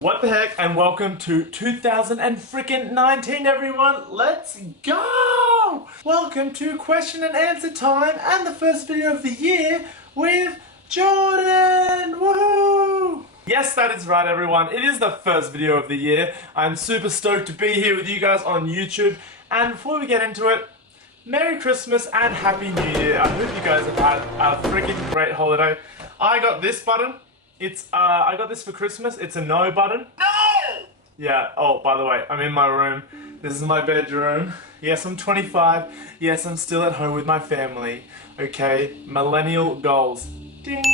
What the heck, and welcome to 2019, everyone. Let's go! Welcome to question and answer time and the first video of the year with Jorden. Woohoo! Yes, that is right, everyone. It is the first video of the year. I'm super stoked to be here with you guys on YouTube. And before we get into it, Merry Christmas and Happy New Year. I hope you guys have had a freaking great holiday. I got this button. I got this for Christmas. It's a no button. No! Yeah, oh, by the way, I'm in my room. This is my bedroom. Yes, I'm 25. Yes, I'm still at home with my family. Okay, millennial goals. Ding!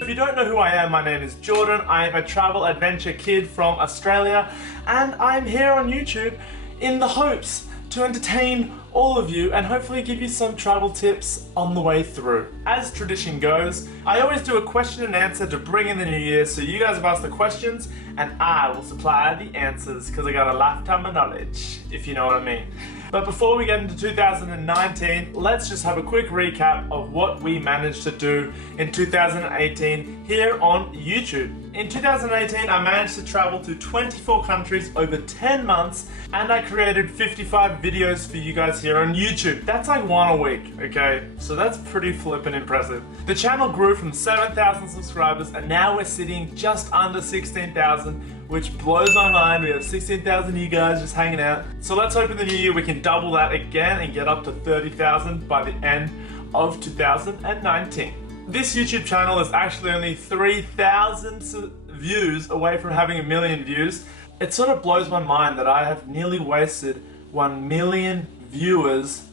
If you don't know who I am, my name is Jorden. I am a travel adventure kid from Australia, and I'm here on YouTube in the hopes to entertain all of you and hopefully give you some travel tips on the way through. As tradition goes, I always do a question and answer to bring in the new year, so you guys have asked the questions and I will supply the answers because I got a lifetime of knowledge, if you know what I mean. But before we get into 2019, let's just have a quick recap of what we managed to do in 2018 here on YouTube. In 2018, I managed to travel to 24 countries over 10 months, and I created 55 videos for you guys here on YouTube. That's like one a week, okay? So that's pretty flippin' impressive. The channel grew from 7,000 subscribers, and now we're sitting just under 16,000, which blows my mind. We have 16,000 of you guys just hanging out. So let's hope in the new year we can double that again and get up to 30,000 by the end of 2019. This YouTube channel is actually only 3,000 views away from having 1 million views. It sort of blows my mind that I have nearly wasted 1 million viewers'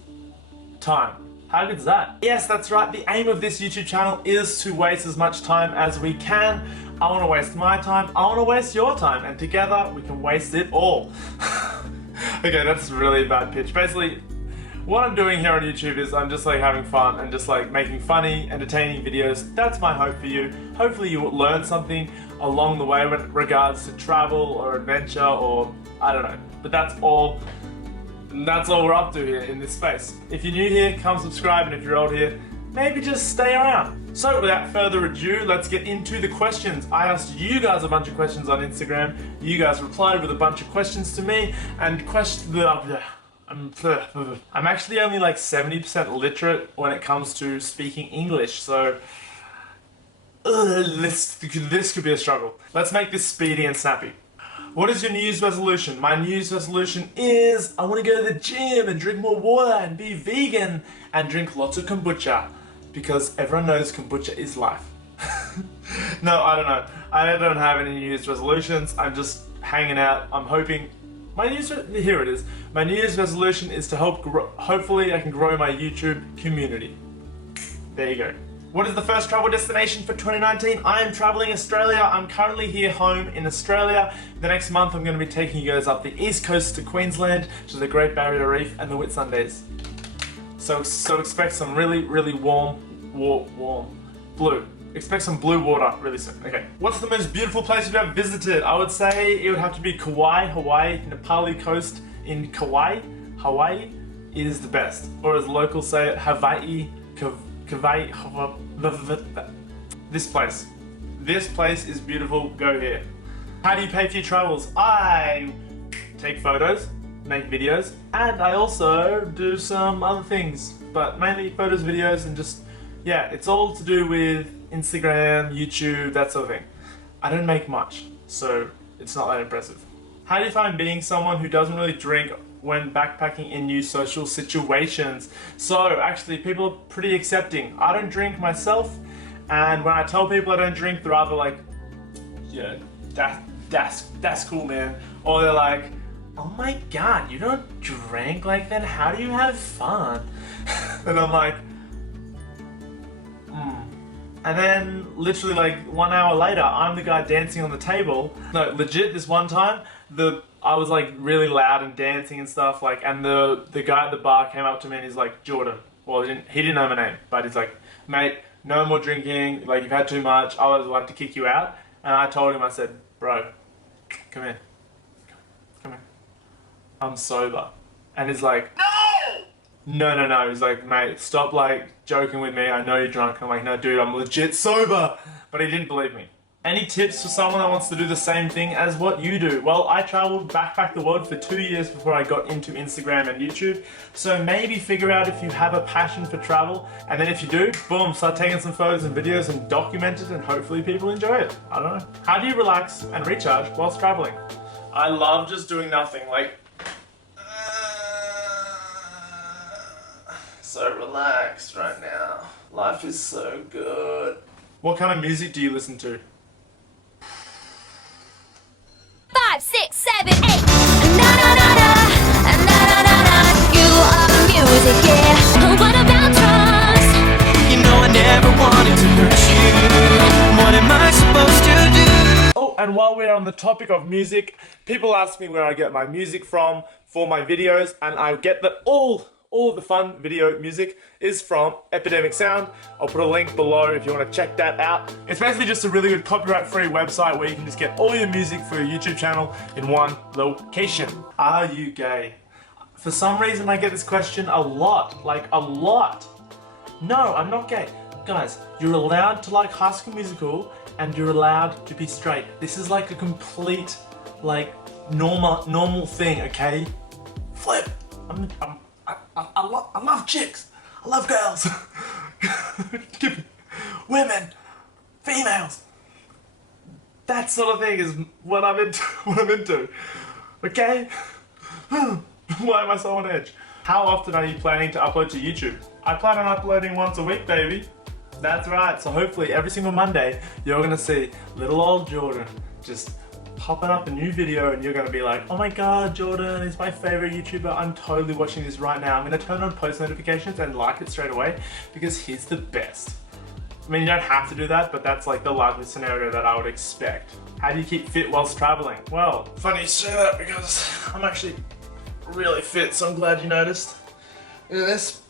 time. How good is that? Yes, that's right. The aim of this YouTube channel is to waste as much time as we can. I want to waste my time, I want to waste your time, and together we can waste it all. Okay, that's really a bad pitch. Basically, what I'm doing here on YouTube is I'm just like having fun and just like making funny, entertaining videos. That's my hope for you. Hopefully you will learn something along the way with regards to travel or adventure or I don't know. But that's all we're up to here in this space. If you're new here, come subscribe, and if you're old here, maybe just stay around. So without further ado, let's get into the questions. I asked you guys a bunch of questions on Instagram. You guys replied with a bunch of questions to me, and I'm actually only like 70% literate when it comes to speaking English, so this could be a struggle. Let's make this speedy and snappy. What is your New Year's resolution? My New Year's resolution is I want to go to the gym and drink more water and be vegan and drink lots of kombucha, because everyone knows kombucha is life. No, I don't know. I don't have any New Year's resolutions. I'm just hanging out. I'm hoping here it is. My New Year's resolution is to hopefully I can grow my YouTube community. There you go. What is the first travel destination for 2019? I am traveling Australia. I'm currently here home in Australia. The next month I'm going to be taking you guys up the east coast to Queensland, to the Great Barrier Reef and the Whitsundays. So expect some really warm blue. Expect some blue water really soon. Okay. What's the most beautiful place you've ever visited? I would say it would have to be Kauai, Hawaii. Nepali coast in Kauai. Hawaii is the best. Or as locals say it, Hawaii. This place. This place is beautiful. Go here. How do you pay for your travels? I take photos, make videos, and I also do some other things, but mainly photos, videos, and just, yeah, it's all to do with Instagram, YouTube, that sort of thing. I don't make much, so it's not that impressive. How do you find being someone who doesn't really drink when backpacking in new social situations? So actually, people are pretty accepting. I don't drink myself, and when I tell people I don't drink, they're either like, yeah, that's cool, man, or they're like, oh my god, you don't drink like that? How do you have fun? And I'm like, And then literally like 1 hour later, I'm the guy dancing on the table. No, legit, this one time, I was like really loud and dancing and stuff, like, and the guy at the bar came up to me and he's like, Jorden. Well, he didn't know my name, but he's like, mate, no more drinking, like you've had too much, I would like to kick you out. And I told him, I said, bro, come here. Come here. I'm sober. And he's like, no. He's like, mate, stop like joking with me. I know you're drunk. I'm like, no, dude, I'm legit sober. But he didn't believe me. Any tips for someone that wants to do the same thing as what you do? Well, I traveled backpacked the world for 2 years before I got into Instagram and YouTube. So maybe figure out if you have a passion for travel, and then if you do, boom, start taking some photos and videos and document it, and hopefully people enjoy it. I don't know. How do you relax and recharge whilst traveling? I love just doing nothing, like so relaxed right now. Life is so good. What kind of music do you listen to? 5, 6, 7, 8. Na na na na, na na na na. You are the music, yeah. What about trust? You know I never wanted to hurt you. What am I supposed to do? Oh, and while we're on the topic of music, people ask me where I get my music from for my videos, and I get that all of the fun video music is from Epidemic Sound. I'll put a link below if you want to check that out. It's basically just a really good copyright-free website where you can just get all your music for your YouTube channel in one location. Are you gay? For some reason I get this question a lot, like a lot. No, I'm not gay. Guys, you're allowed to like High School Musical and you're allowed to be straight. This is like a complete, like, normal thing, okay? Flip. I love chicks. I love girls. Women. Females. That sort of thing is what I'm into. Okay? Why am I so on edge? How often are you planning to upload to YouTube? I plan on uploading once a week, baby. That's right. So hopefully every single Monday you're gonna see little old Jorden just popping up a new video, and you're gonna be like, oh my god, Jorden is my favorite YouTuber. I'm totally watching this right now. I'm gonna turn on post notifications and like it straight away because he's the best. I mean, you don't have to do that, but that's like the likely scenario that I would expect. How do you keep fit whilst traveling? Well, funny you say that because I'm actually really fit, so I'm glad you noticed. Look at this.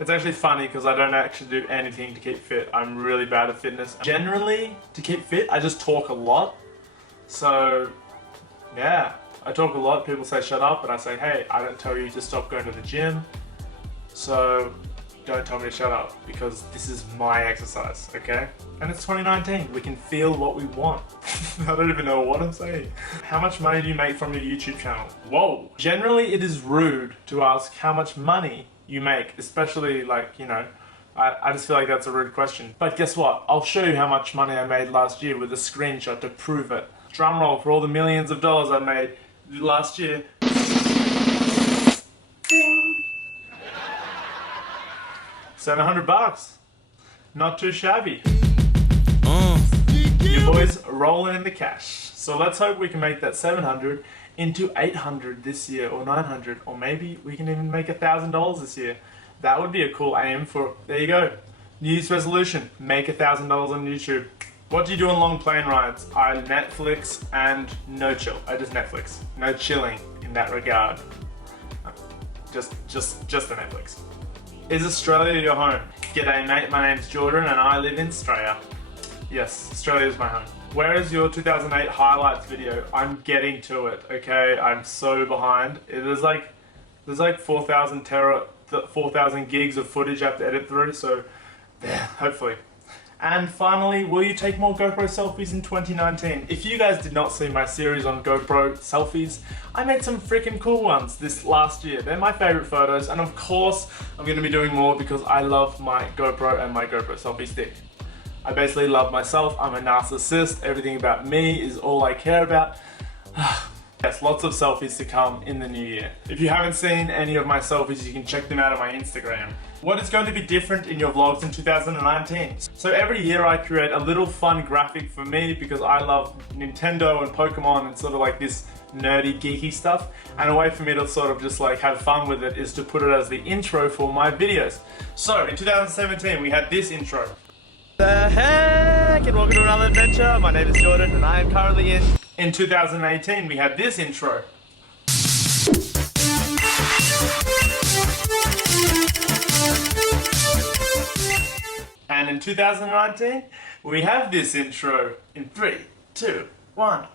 It's actually funny because I don't actually do anything to keep fit. I'm really bad at fitness. Generally, to keep fit, I just talk a lot. So, yeah, I talk a lot. People say shut up, but I say, hey, I don't tell you to stop going to the gym. So, don't tell me to shut up because this is my exercise, okay? And it's 2019. We can feel what we want. I don't even know what I'm saying. How much money do you make from your YouTube channel? Whoa. Generally, it is rude to ask how much money you make, especially like, you know, I just feel like that's a rude question. But guess what? I'll show you how much money I made last year with a screenshot to prove it. Drum roll for all the millions of dollars I made last year. Ding. $700. Not too shabby. Your boys rolling in the cash. So let's hope we can make that 700 into 800 this year, or 900, or maybe we can even make $1,000 this year. That would be a cool aim for, there you go. New Year's resolution, make $1,000 on YouTube. What do you do on long plane rides? I Netflix and no chill. I just Netflix. No chilling in that regard. Just the Netflix. Is Australia your home? G'day mate, my name's Jorden and I live in Australia. Yes, Australia is my home. Where is your 2008 highlights video? I'm getting to it, okay? I'm so behind. There's like 4,000 gigs of footage I have to edit through, so yeah, hopefully. And finally, will you take more GoPro selfies in 2019? If you guys did not see my series on GoPro selfies, I made some freaking cool ones this last year. They're my favorite photos, and of course, I'm gonna be doing more because I love my GoPro and my GoPro selfie stick. I basically love myself. I'm a narcissist. Everything about me is all I care about. Yes, lots of selfies to come in the new year. If you haven't seen any of my selfies, you can check them out on my Instagram. What is going to be different in your vlogs in 2019? So every year I create a little fun graphic for me because I love Nintendo and Pokemon and sort of like this nerdy, geeky stuff. And a way for me to sort of just like have fun with it is to put it as the intro for my videos. So in 2017, we had this intro. The heck, and welcome to another adventure. My name is Jorden and I am currently in 2018, we had this intro. And in 2019, we have this intro in 3, 2, 1.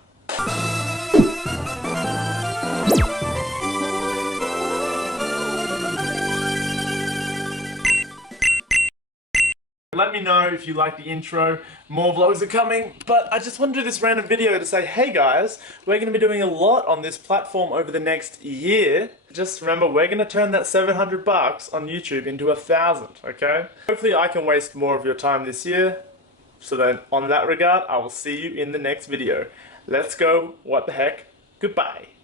Let me know if you like the intro. More vlogs are coming, but I just want to do this random video to say, hey guys, we're going to be doing a lot on this platform over the next year. Just remember, we're going to turn that 700 bucks on YouTube into 1,000, okay? Hopefully I can waste more of your time this year. So then, on that regard, I will see you in the next video. Let's go. What the heck? Goodbye.